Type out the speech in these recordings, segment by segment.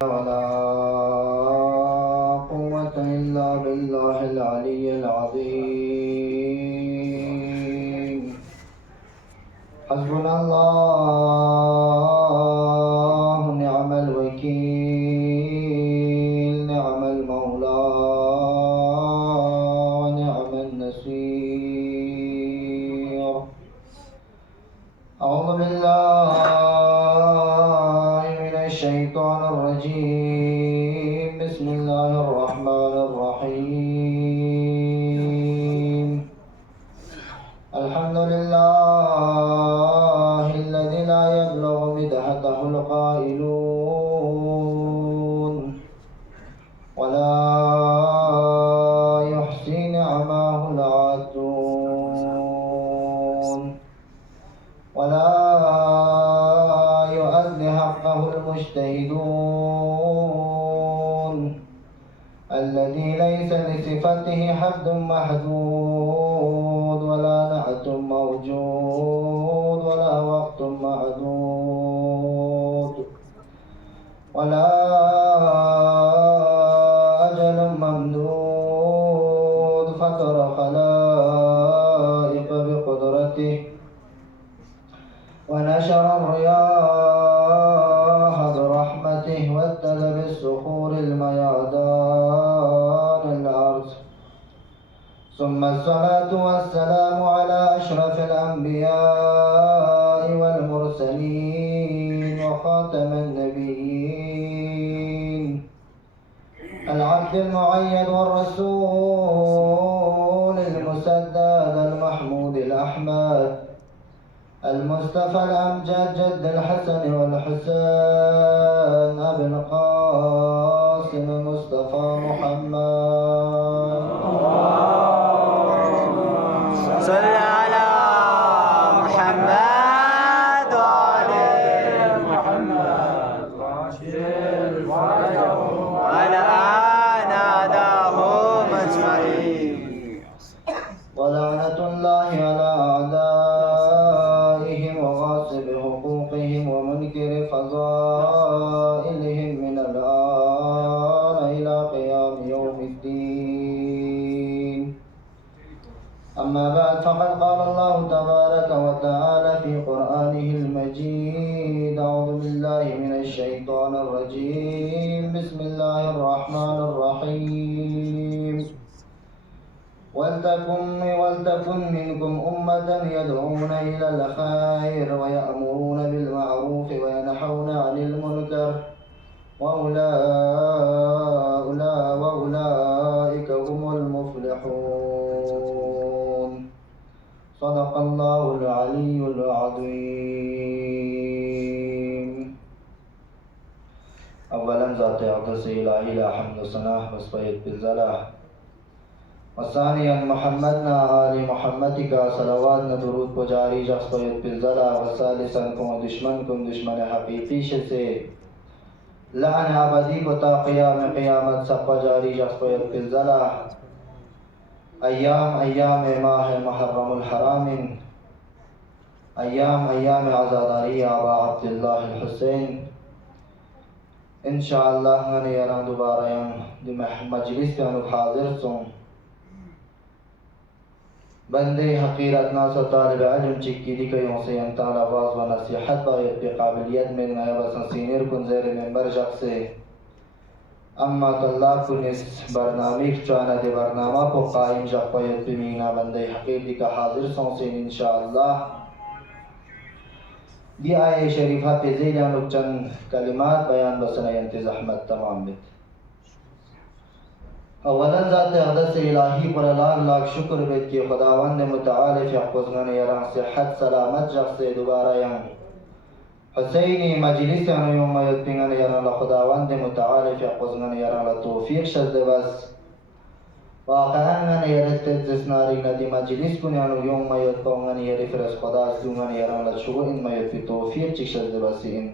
ولا قوة إلا بالله العلي العظيم. حسبنا الله نعم الوكيل، نعم المولى ونعم النصير. أعوذ بالله من الشيطان الرجيم. بسم الله الرحمن الرحيم. الحمد لله الذي لا يبلغ مدحته القائلون، ولا يحصي نعماه العادون، ولا يؤدي حقه المجتهدون، الذي ليس لصفته حد محدود، ولا نعت موجود، ولا وقت معدود، ولا أجل ممدود. فطر خلائق بقدرته، ونشر الرياح برحمته، واتل بالصخور الميادان الأرض. ثم الصلاة والسلام على أشرف الأنبياء والمرسلين وخاتم النبيين، العبد المعين والرسول المسدد المحمود الأحمد المصطفى الأمجد، جد الحسن والحسين أبي القاسم مصطفى محمد. صل على محمد وآل محمد وعلى أعدائهم أجمعين. ولعنة الله على أعدائهم وغاصب حقوقهم ومنكر فضائلهم من الآن إلى قيام يوم الدين. أما بعد، فقد قال الله تبارك وتعالى في قرآنه المجيد: أعوذ بالله من الشيطان الرجيم. بسم الله الرحمن الرحيم. ولتكن منكم أمة يدعون إلى الخير ويأمرون بالمعروف وينهون عن المنكر، وأولئك هم المفلحون. صدق الله العلي العظيم. أولا ذات أقدس إلهي لا حمد صناه وصفيت بالزلاه، وثانيا محمدنا آل محمد کا صلوات نہ درود کو جاری جخصیت بالزلا، وثالثا کم دشمن حقیقی سے لعن ابدی کو تا قیام قیامت سب جاری جخصیت بالزلا. ایام ماہ محرم الحرام، ایام عزاداری آبا عبداللہ الحسین. انشاءاللہ نے یران دوبارہ دی مجلس پہ انو حاضر سوں بندے حقیرت ناسا طالب علم چکی دی کئیوں سے انتال آواز و نصیحت باید پی قابلیت میں نیا بسن سینئر کن زیر ممبر جب سے اما طلاب کن اس برنامه چانا دی برنامه کو قائم جب باید پی مینا بندے حقیر دی کا حاضر سوں سے انشاءاللہ دی آئے شریفہ پی زیلانو چند کلمات بیان بسن انت زحمت تمام بیت. اولا ذات اقدس الہی پر لاکھ شکر بیت کی خداوند متعال فیقوزگن یران صحت سلامت جب سے دوبارہ یم حسینی مجلس یوم یدپنگن یران خداوند متعال فیقوزگن یران توفیق شد بس واقعا یرست جسناری ندی مجلس کن یوم یدپنگن یرفرس خدا سدونگن یران شروع ان یدپی توفیق چک شد بس ان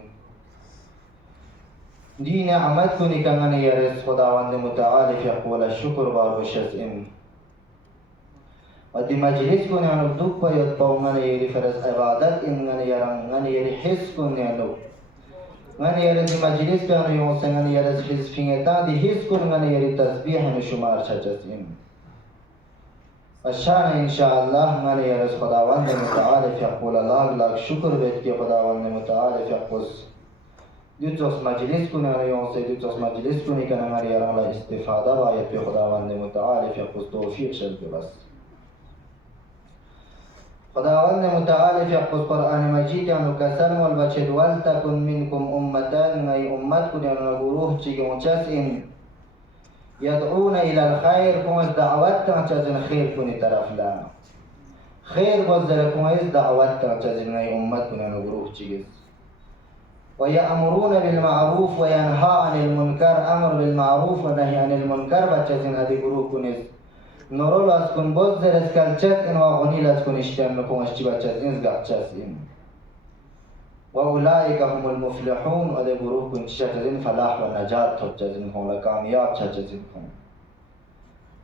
دی نعمت کو نکنن یرس خداوند متعال فیقول الشکر بار بشز ام و دی مجلس کو نعنو دوک پا یدپاونگن یری فرس عبادت انگن یرنگن یری حس کو نعنو ngani yari di majlis pe anu yung se ngani yari his fingetan di his kun ngani yari tasbih anu shumar chachasim. Ashana insha'Allah ngani yari khudawand muta'alif yaqul Allah lak shukr bet ki khudawand muta'alif yaqus Dutos majlis kun anu yung se dutos majlis kun ikan ngani yari la istifada wa ayat pe khudawand muta'alif yaqus tawfiq shal bas. خداوند متعال يقول قرآن مجيد يعني كسلم والبشر ولتكن منكم أمتان أي أمت كن ينغروه تيجي مجاسين يدعون إلى الخير كم الدعوات تنجزن خير كن طرف لا خير بزر كم الدعوات تنجزن أي أمت كن ينغروه تيجي ويأمرون بالمعروف وينهى عن المنكر أمر بالمعروف ونهي عن المنكر بجزن هذه غروه كن نورو لاس کن باز درس کلچت این واقعی لاس کن اشتیم نکن اشتی بچت این زگچت این و اولئک هم المفلحون و ده گروه کن چت این فلاح و نجات تب چت کن و کامیاب چت کن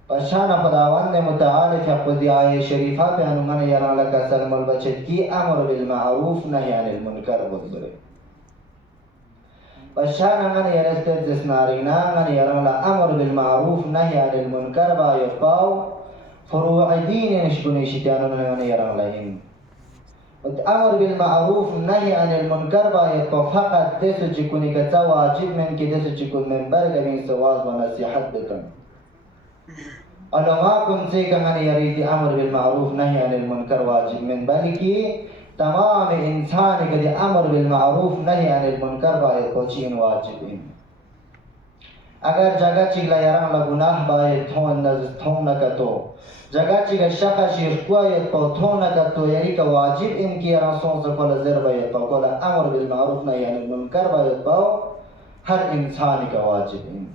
پشان خداوند متعال فقد دی آیه شریفه به انوان یران لک سلم البچت کی امر بالمعروف نهی عن المنکر بذره Pashan angan yareste desnarina angan yarala amr bil ma'ruf nahy anil munkar ba yaqaw furu'i din nishkuni shitanu angan yarala hin amr bil ma'ruf nahy anil munkar ba yaqaw faqat desu jikuni ka wajib men ki desu jikun member gamin sawaz wa nasihat betan alama kun se kangan yariti amr bil ma'ruf nahy anil munkar wajib men balki तमाम इंसान के लिए अमर बिल मारूफ नहीं अनिल मुनकर बाय कोचिन वाजिबिन अगर जगह चिगला यारां ला गुनाह बाय थोन नज थोन न कतो जगह चिगा शका शिरकुआ ये तो थोन न कतो यारी का वाजिब इनकी यारां सों से कोला जर बाय तो कोला अमर बिल मारूफ नहीं अनिल मुनकर बाय तो हर इंसान का वाजिबिन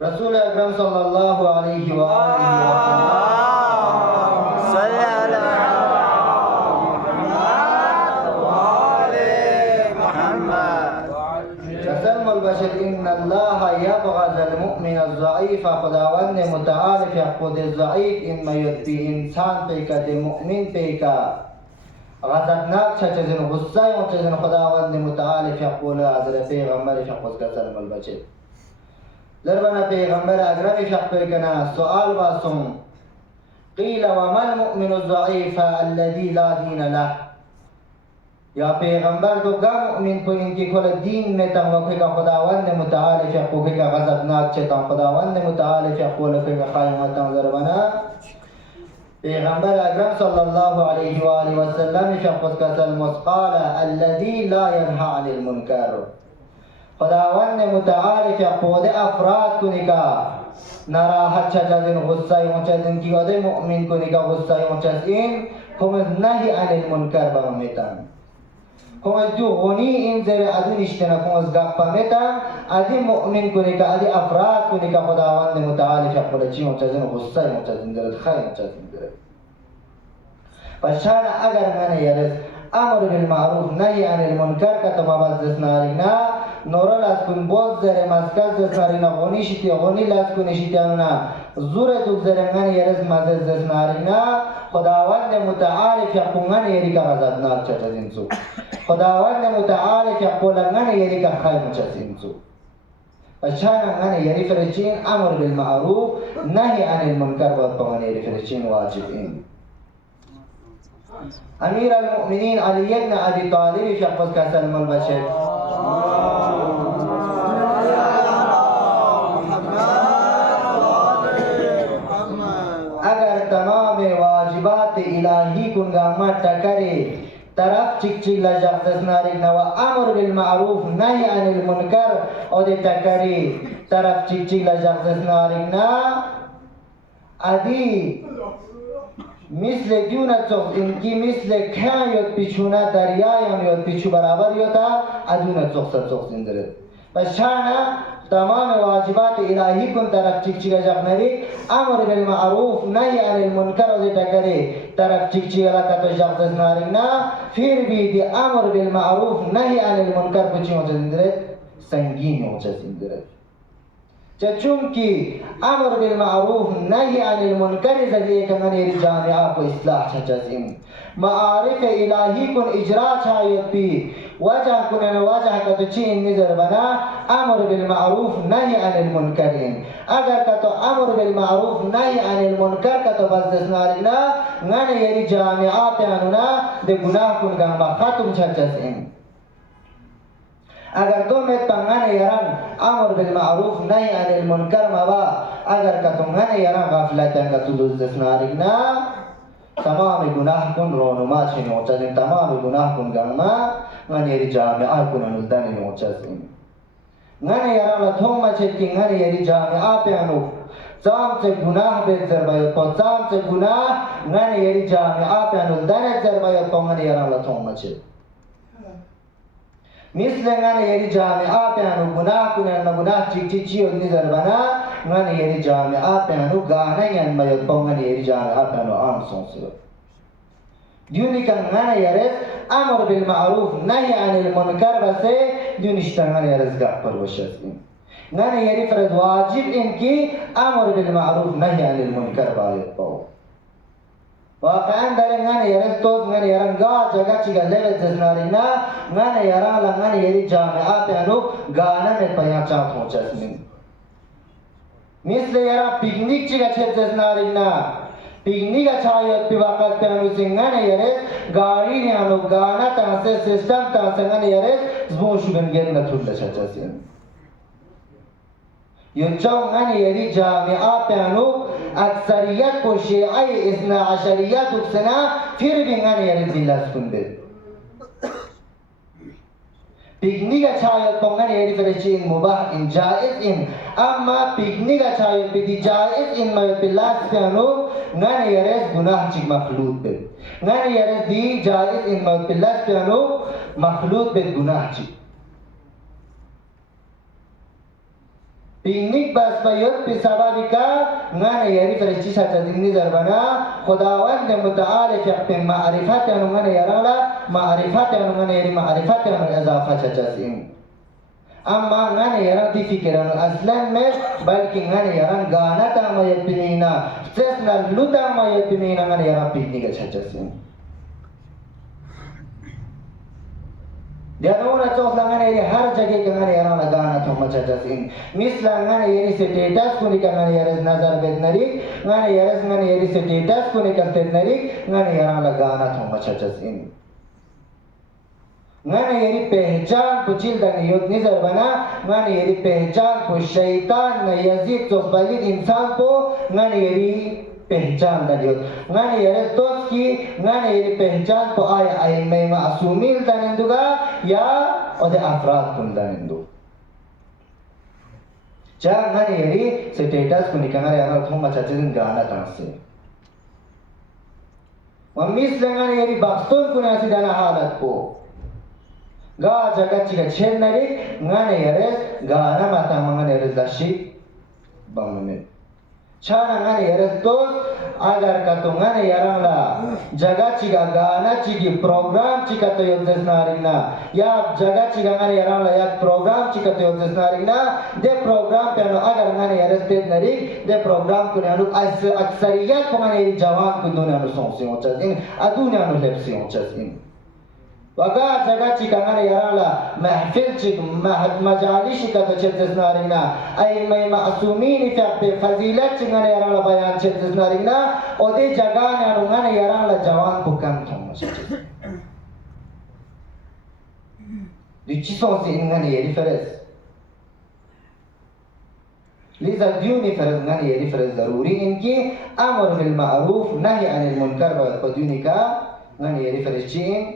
रसूल अकरम सल्लल्लाहु अलैहि व आलिहि वसल्लम إن الله يبغض المؤمن الضعيف خداوند متعال يقود الضعيف إما يدبي إنسان بيكا دي مؤمن بيكا غضبناك چچزن غصة وچزن خداوند متعال يقول عزر پیغمبر يقود كسلم البشر لربنا پیغمبر اگرم يقول كنا سؤال واسم قيل وما المؤمن الضعيف الذي لا دين له या पैगंबर तो गा मुमिन को इनकी खोल दीन में तंग का खुदावंद मुतालिफ यक़ूब का गज़बनाक चेता खुदावंद मुतालिफ यक़ूब का क़यामत ज़रबना पैगंबर अकरम सल्लल्लाहु अलैहि व आलिहि वसल्लम यक़ूब का सल्मस क़ाल अल्लज़ी ला यनहा अनिल मुनकर खुदावंद मुतालिफ यक़ूब अफराद को निका नराहत चजन गुस्सा चजन की वदे मुमिन को निका गुस्सा चजन हम नहीं अनिल मुनकर बमेतान Kung जो होनी इन जरे अदु निश्चना kung गप्पा मेता अदि मुमिन को निका अदि अफराद को निका खुदावंद मुतालिफ यक़ूल ची मुचजन गुस्सा मुचजन जरे खाय मुचजन जरे पछान अगर मैंने यरस अमर बिल मारूफ नही अनिल मुनकर का तो मबज़ नारिना नोरल अस्कुन बोझ जरे मस्कल नारिना होनी शिती होनी लास्कुन शितियाना ज़ुरे तो जरे मैंने यरस मज़ज़ नारिना खुदावंद मुतालिफ यक़ूल यरी का गज़बनाक चचजिन सु खुदावंद मुतालिफ यक़ूल यरी का खाय मुचजिन सु अचानक मैंने यरी फरचीन अमर बिल मारूफ नही अनिल मुनकर व पवन यरी फरचीन वाजिबिन अमीर अल-मुमिनीन अली इब्न अबी तालिब यक़ूल का सल्म al-बशर अगर तमाम वाजिबात इलाही कुनगामा टकरे तरफ चिक लजक़स नारिक नवा अमर बिल मारूफ नही अनिल मुनकर और टकरे तरफ चिक लजक़स नारिक ना अदी मिस्ले क्यों न चौक इनकी मिस्ले क्या योत पिछुना दरिया या योत पिछु बराबर योता अदू न चौक चौक जिंदरे पछाना तमाम वाजिबात इलाही कुन तरफ चिक जगनरी अमर बिल मारूफ नही अनिल मुनकर और टकरे तरफ चिक लगा तो जगस नारिना फिर भी दी अमर बिल मारूफ नही अनिल मुनकर कुछ हो जिंदरे संगीन हो जिंदरे चुंकी अमर बिल मारूफ नही अनिल मुनकर जरिए कमने जामिया को इस्लाह चजिम मारिफ इलाही कुन इजरा चाहिए पी وجه کنن وجه که تو چی این نظر بنا امر بالمعروف نهی عن المنکر این اگر که تو امر بالمعروف نهی عن المنکر که تو بس دسناری نا نگه یری جامعه پیانونا ده گناه کن گام ختم چرچس این اگر تو میں تنگانے یران امر بالمعروف نهی عن المنکر موا اگر که تو نگه یران غفلتن که تو دسناری نا تمام گناه کن رونما چی نوچزین تمام گناه کن گما من یری جامعه کنن الدن نوچزین من یران لطوم چتی من یری جامعه پیانو سام سے گناہ بے زربایت کو سام سے گناہ من یری جامعه پیانو الدن زربایت کو من یران لطوم چت مثل من یری جامعه پیانو گناه کنن گناه چی چی ادنی زربنا من یری جامعه پیانو گانه ین بایت کو من یری جامعه پیانو آن سونسو دیونی کن من یرس امر بالمعروف نهی عن المنکر بسه دیونیشتن من یرس گاه پر بشستیم من یری فرض واجب این کی امر بالمعروف نهی عن المنکر باید باو واقعا در من یرس توز من یران گاه جگه چیگه لیبت زنارینا من یران لمن یری جامعه پیانو گانه میں پیان چاہت ہوں چسمین مثل یران پیکنیک چیگه چیت زنارینا پیکنیک چاہیت پی وقت پیانو سنگن یرس گاڑی نیانو گانا تانسے سسٹم تانسنگن یرس زبون شبن گیر نتول لچا چسین یونچاو من یری جامعه پیانو اکثریت کو شیعی اثنا عشریت اکسنا پھر بھی من یری زیلت کن بید پیکنیک چاہیت کو من یری فرشی ان مباح ان جائز ان اما پیکنیک چاہیت پی دی جائز ان میت پی لاس پیانو من یریس گناہ چک مخلوط بید من یریس دی جائز ان میت پی لاس پیانو مخلوط بید گناہ چک پیکنیک بس بیوت پی سببی کا من یری فرشتی سچا دینی زربنا خداوند متعال فیق پی معرفت انو من یرالا معرفت انو من یری معرفت انو اضافه چچا سین اما من یران دی فکران اصلا میں بلکہ من یران گانا تا ما یپنینا سسنا لوتا ما یپنینا من یران پیکنیک چچا سین دیانونا چوسلا من یری ہر جگہ کہ من یران گانا تو مچچا سین مثلا من یری سٹیٹس کو نکا من یرز نظر بید نریک من یری سٹیٹس کو نکا ستید نریک من یران گانا تو مچچا سین من یری پہچان کو چیل دنیوت نظر بنا من یری پہچان کو شیطان یزید تو بلید انسان کو من یری پہچان دنیوت من یری توس کی من یری پہچان کو آیا ائمہ معصومین دنندو گا یا ادھے افراد کن دنندو چاہ من یری سٹیٹس کو نکانا یارا تھو مچاچے دن گانا تانسے ومیس لنگان یری بخستون کو ناسی دانا حالت کو گا جگہ چیگا چھر نریک نگانے یرز گانا ماتا منگانے یرز داشی بامنید چھانا نگانے یرز دوست اگر کتو نگانے یران لا جگہ چیگا گانا چیگی پروگرام چیگا تو یوزس نارینا یا جگہ چیگا نگانے یران لا یک پروگرام چیگا تو یوزس نارینا دے پروگرام پیانو اگر نگانے یرز دید نریک دے پروگرام کو نیانو اکثریت کو نگانے یری جوان کو دونیانو سونسی ہونچاز ان ادونیانو لپسی ہونچاز ان وگا جگہ چیکا نگانے یران لا محفل چیک مجالی شکا تو چلتس نارینا ائمہ معصومین فیق پی فضیلت چیک نگانے یران لا بیان چلتس نارینا او دے جگہ نگانے یران لا جوان کو کم تھوں مشکل دی چیزوں سے نگانے یری فرز لذا دیونی فرز نگانے یری فرز ضروری ان کی امر بالمعروف نهی عن المنکر باید با دیونی کا نگانے یری فرز چین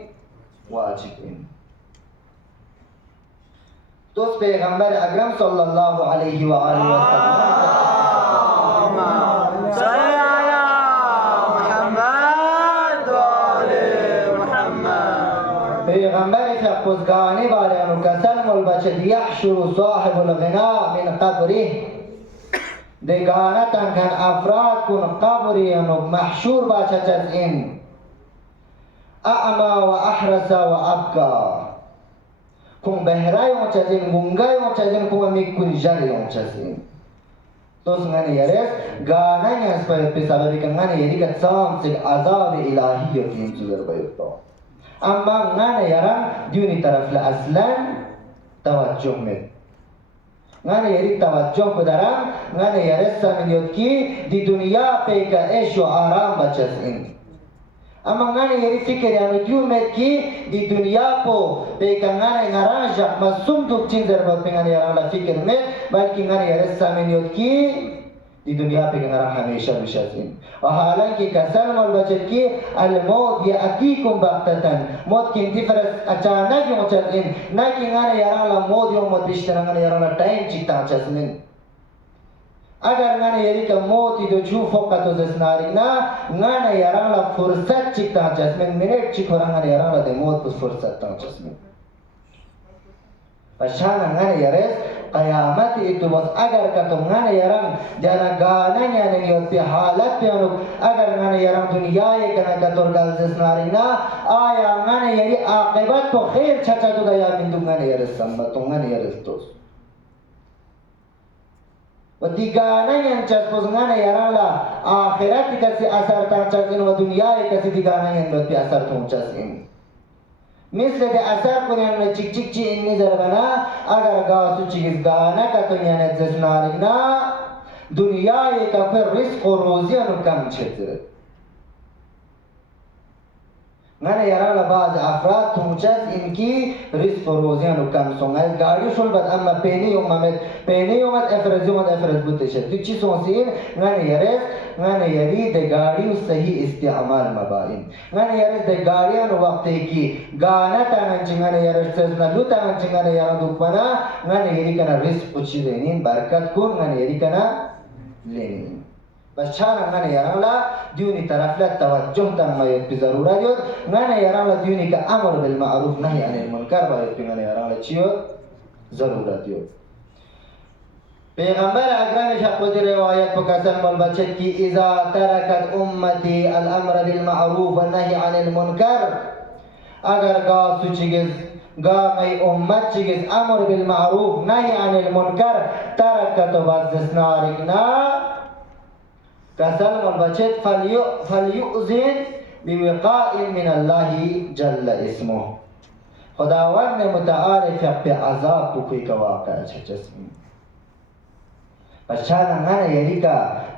واجب ان تو اس پیغمبر اکرم صلی اللہ علیہ وآلہ وسلم صلی علی محمد وآل محمد پیغمبر فقزگانی بارے انو کسلم البچد یحشر صاحب الغناء من قبره دے گانتاں کن افراد کن قبری انو محشور بچد ان اعما و احرس و ابکا کن بهرای اون چیزین گنگای اون چیزین کن میکن جری اون چیزین تو سنگانی یرس گانای از پای سببی که نگانی یری که سام سگ عذاب الهی یکیم چیزر باید تو اما ngana yaran duni taraf la aslan tawajjuh med ngana yari tawajjuh kudaram ngana yaressa miliyot ki di dunia pe ka aish wa aram bachas in ama ngana yari fikir yanu diu med ki di dunia po pe ka ngana ngaranja masum duk chinzar bat pe ngana yaran la fikir med balki ngana yaressa miliyot ki di dunia पे कनारा हमेशा विश्वासीन और हालांकि कसर मल बचत की अलमौत या अकीकुम बख्ततन मौत की इंतफरस अचानक यूं चलइन ना कि गाने यारा ला मौत यूं मत बिश्तर गाने यारा ला टाइम चिता चसमिन अगर गाने यारी का मौत इधर चू फोका तो जस्नारी ना गाने यारा ला फुर्सत चिता चसमिन मिनट चिकोरा गाने यारा ला दे मौत कुछ फुर्सत ता चसमिन Pasana ngana yares qiyamati itu bos agar katum ngana yarang jana gananya nengiyot pi halat pi anu agar ngana yarang dunia ye kana katur galzes narina aya ngana yari akibat to khair chacha tu daya mindu ngana yares samba to ngana yares tos wati gananya chas pos ngana yarang la akhirat kasi asar ta chasin wa dunia ye kasi di gananya ndot pi asar tu chasin مثل ده اثر کنیم نه چیک چیک چی اینی زربنا اگر گاسو چیز گانا کا تو یعنی زسنارینا دنیای کا پر رزق و روزی انو کم چیزه मैंने यारा बाज अफराद तुमचस इनकी रिस्क और रोजियां नुकम सोंगा इस गाड़ी शुल बद अम्मा पेनी उमत एफरज बुद्धिशत तुच्ची सोंसीन मैंने यरी दे गाड़ी सही इस्तेमाल मबाइन मैंने यरी दे गाड़ियां नु वक्त की गाना तांगन चिंगाने यरी सजना लु तांगन चिंगाने यारा दुखना मैंने यरी कना रिस्क कुछ देनी बरकत कुन मैंने यरी कना लेनी बस छाना मैंने यारा दियोनी तरफ ला तवज्जो तंग मायत भी ज़रूरत है मैंने यारा दियोनी का अमर बिल मारूफ नहीं अनिल मुनकर मायत भी मैंने यारा चियो ज़रूरत है पैगंबर अकरम शक्वती रिवायत पकसल मल बचत की इज़ा तरकत उम्मती अल अमर बिल मारूफ व नहीं अनिल मुनकर अगर गा सुचिगिज गा मई उम्मत चिगिज अमर बिल मारूफ नहीं अनिल मुनकर तरकत वज़स्नारिकना कसल والبچت فليؤذن بوقاء من الله جل اسمه خداوند متعال فق عذاب کو کوئی کا واقع ہے جسم پچھانا نانا یری کا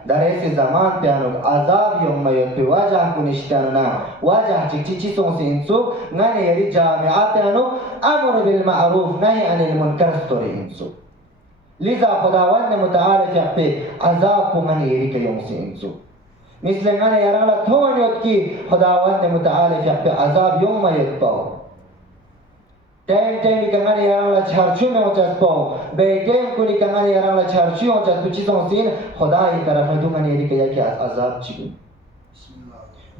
در ایسے زمان پیانو عذاب یوم میت پی واجہ کو نشتانا واجہ چی سون سے انسو نانا یری جامعہ پیانو امر بالمعروف نهی عن المنکر ستوری انسو لذا خداوند متعال فق عذاب کو من یری کا یوم سے انسو مثل نانا یرانا تھوانیت کی خداوند متعال فق عذاب یوم میت پاو टाइम निकलने यारा छारचू में होता है पाओ बेटेम को निकलने यारा छारचू होता है कुछ चीज़ों से खुदा ही तरफ है दूँगा नहीं दिखेगा कि आज़ाब चिकू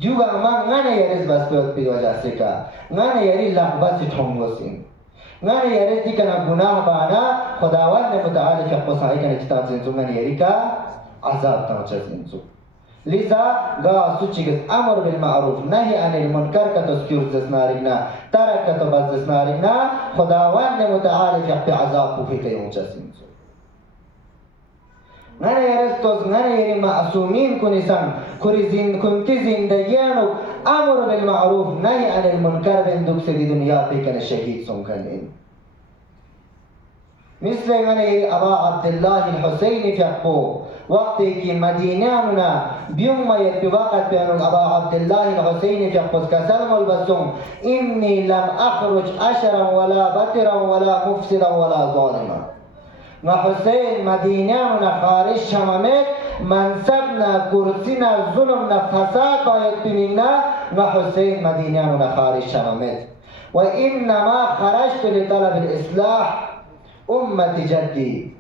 जुगा मांगने यारे इस बात पे उत्पीड़ वजह से का मांगने यारी लाभा से ठोंगो से मांगने यारे दिखना गुनाह बाना खुदावन ने मुतालिक आपको सारे का निश्चित से दूँगा नहीं यारी का आज़ाब तमचा से इंसु लिज़ा गा सुचिगस अमर बिल मारूफ नही अनिल मुनकर का तस्कीर जस्नारिना तरक का तबाज जस्नारिना खुदावन ने मुतालिक पे अज़ाब को फिर कहीं ऊंचा सिंसो नने यरस्तोस नने यरी मासूमीन कुनिसान कुंती जिंदगियानो अमर बिल मारूफ नही अनिल मुनकर बिन दुख से दुनिया पे कने शहीद सोंखलेन مثل غني أبا عبد الله الحسين فيقو وقت की मदीना ना बियों में इत्तिफाक़त पेनो अबा अब्दुल्लाह الحسين فيقو كسلم البسوم إني لم أخرج أشرا ولا بطرا ولا مفسدا ولا ظالما ما حسين مدينة نا خارج شمامت منصبنا كرسينا ظلمنا فساد بايت بمنا ما حسين مدينة نا خارج شمامت وإنما خرجت لطلب الإصلاح أمة جدي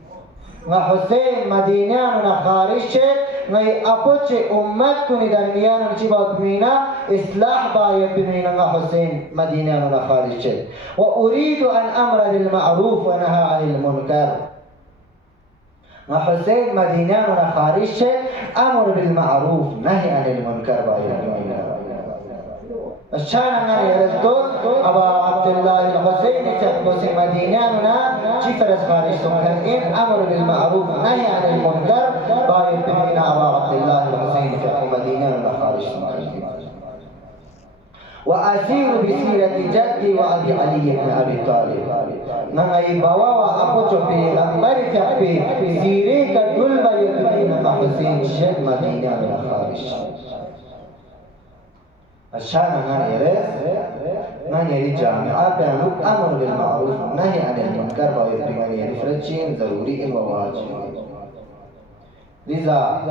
ما حسين مدينة نا خارج شد ما أبوش أمت كوني درميان نشيبات بمنا إصلاح بايت بمنا ما حسين مدينة نا خارج شد وأريد أن أمر بالمعروف ونهى عن المنكر ما حسين مدينة نا خارج شد أمر بالمعروف نهي عن المنكر بايت بمنا الشان أنا يرزقون أبا عبد الله الحسين تقبس مدينة نا جفرس خارج سمكين أمر بالمعروف نهي عن المنكر بايت بمنا أبا عبد الله الحسين في مدينة نا خارج سمكين وأسير بسيرة جدي وأبي علي بن أبي طالب نعي بوا وأبو جبري غمبر كبي سيري كدول بيتبين حسين شد مدينة من خارج الشان نانيري جامعة بيانوك أمر بالمعروف نهي عن المنكر ويبين فرجين ضروري وواجب لذا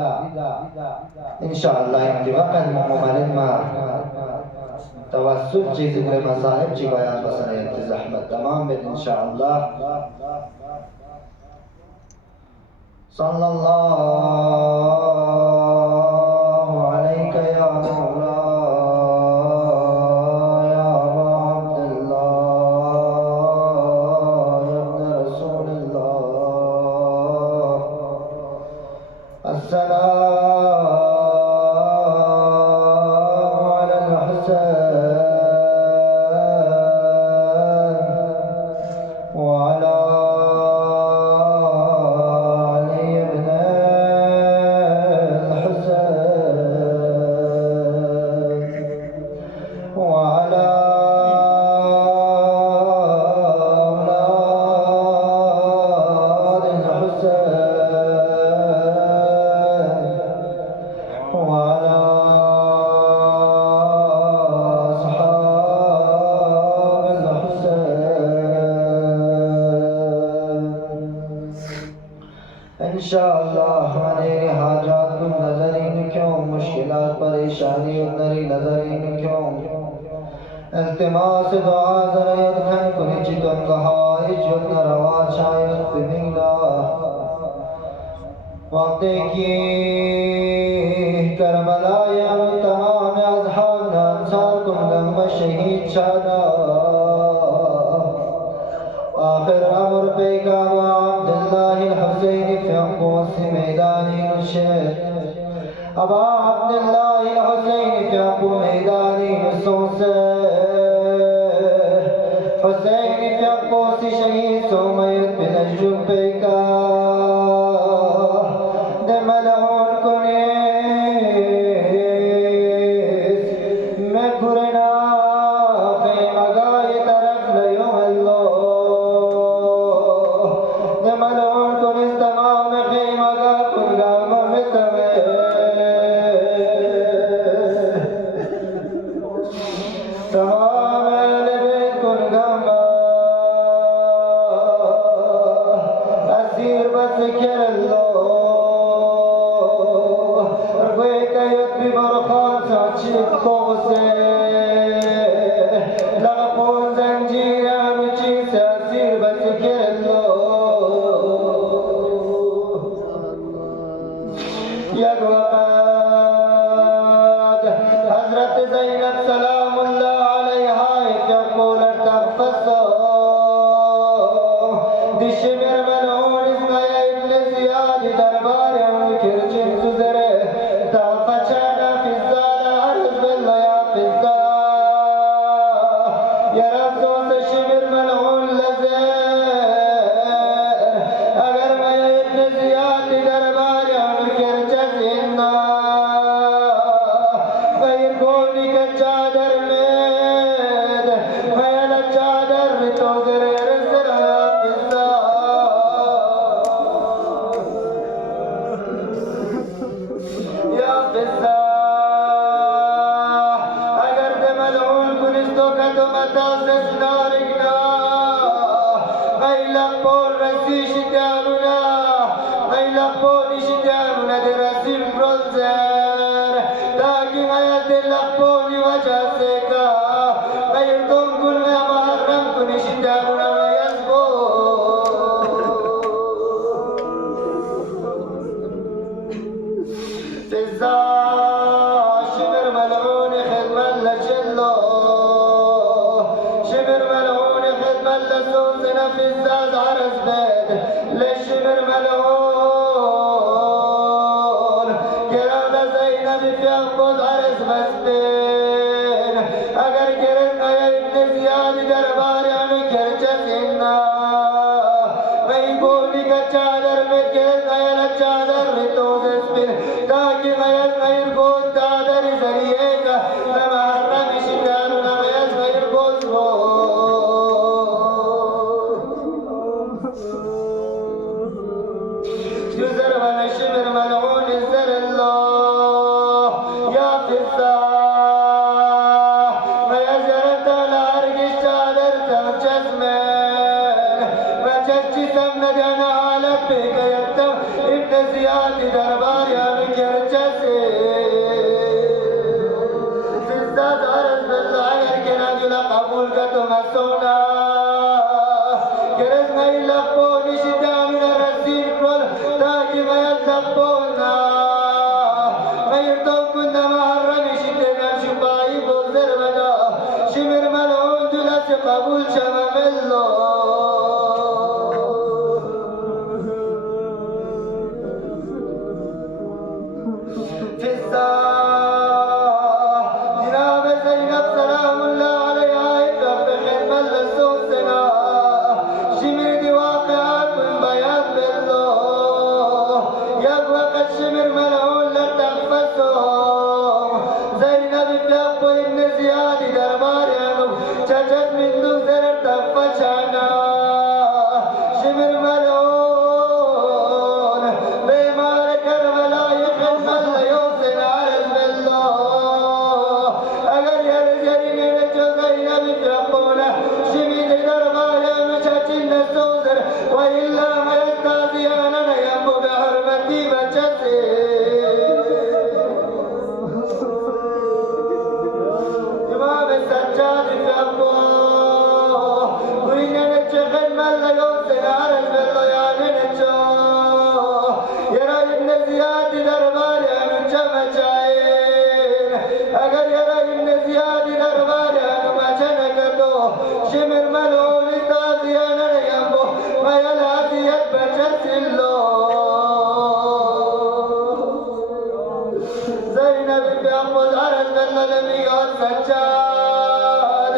إن شاء الله يمضي وقت ممالين ما توسط چیز ذکر مصائب چی بیان بسنیت زحمت تمام بید انشاءاللہ صلی اللہ علیک یا مولا یا ابا عبداللہ یا ابن رسول اللہ السلام علی الحسین इंशाअल्लाह हमारे हाजात को नजरीन क्यों मुश्किलात परेशानी उतरी नजरीन क्यों इल्तिमास दुआ ज़रायत खन कुनि चितन गहाइज युद्ध रवा शायद बिमिला वक्त की करबला या तमाम अज़हाब नांसार कुन गम शहीद शादा आखिर अमर पे का अब्दुल्लाह हुसैन फ़क़ूस मैदानी नशर अबा अब्दुल्लाह हुसैन फ़क़ू मैदानी नसूस हुसैन फ़क़ूस शहीद सुमैयत बिन अय्यूब पे का दमलहून कुनेस मैं घुरना फ़ेमगाए तरफ लयो अल्लाह दमलहून कुनेस तमाम फ़ेमगा कुनगा ममतवे तमाम अलबे कुनगा असीर बस कर अल्लाह ببرخان ساچت کوسه لغپون زنجیرم چی ساسیر بسکلو یک وقت حضرت زینب سلام الله علیها یقول ارتفصا دشمر ملعون اسمای ابن زیاد دربار کرچن سزره فشانا في الزالة عرض بالله يا في الزالة يا رب دوس الشمر ملعون لزير اگر ما ابن زياد دربار عم كرجزنا غير كوني كجادر ميد خيال الجادر توزر رزر يا في الزالة يا في الزالة شمر ملعون خدمة لجلو شمر ملعون خدمة لسوسنا في الزاز عرس بيت لشمر ملعون كرامة زينب في أنبوز عرس مسبين أگر كرنا يا ابن زياد درباري عن كرجتنا ويقولي كچادر में كرنا يا لچادر में तो जस्मिन ताकि غير غير को तादर जरिए का हमारा मिशन يزر من الشمر ملعون الزر الله يا في الساح ما يزرت العرق الشادر تمجزمن ما جدت سمنا دانا على بك يتم ابن زياد دربار يا بكر جسي سيزداد عرض بالله يركنا جل قبول كتم السونا كرز ما يلقوني شدان الرسين كل تاكي ما يلقونا ما يرتو كنا محرمي شدنا شباي بوزر بدا شمر ملعون دلس قبول شمم الله في الساعة جناب زينب سلام الله عليها إذن بخدمة للسوسنا شمر دي واقعات من بيان بالله يقوى قد شمر ملعون لتنفسهم زينب بيقو ابن زياد دربار يانو ججد من دو زر تنفشانا شمر ملعون بمار كربلا يخدم ليوسن عرض بالله اگر يرجري نرجو زينب بيقونا شمر دربار يانو ججد نسوزر وإلا ما يستاذيانا ينبو بحرمتي بجسي إمام السجاد في أبوه ورينا نتشغل ملا يوسن عرض بالله يا ننجو يرى ابن زياد دربار يا ننجا مجاين أگر يرى ابن زياد دربار يا نما جنكتو شمر ملعون استاذيانا ينبو ما يلعثيت بجس الله زينب في أبوه عرض بالله نبي السجاد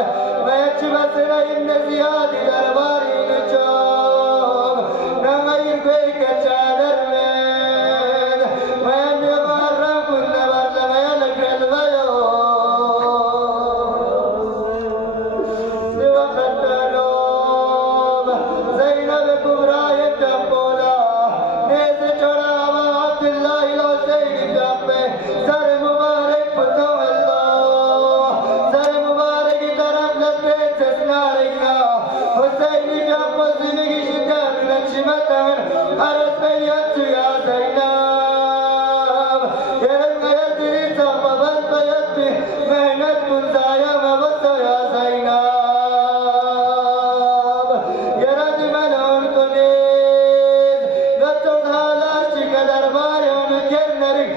ما يتشبسنا ابن زياد درباري نجوم نما يرقيك شادر من ما ينبغر كل برد ما يلك الغيوم بوقت نوم زينب كبرى يتقولا نيز جرى عبد الله الحسين جابه سر مبارك فتو الله سر مبارك طرف لبيت اسنارنا حسين جابه زندگی شدن نشمتن عرض بيت يا زينب يرد يدري صف بس بيت مهنت كن زايا مبس يا زينب يرد ملعون كنيز قطن حالات شكا دربار يونكر نرق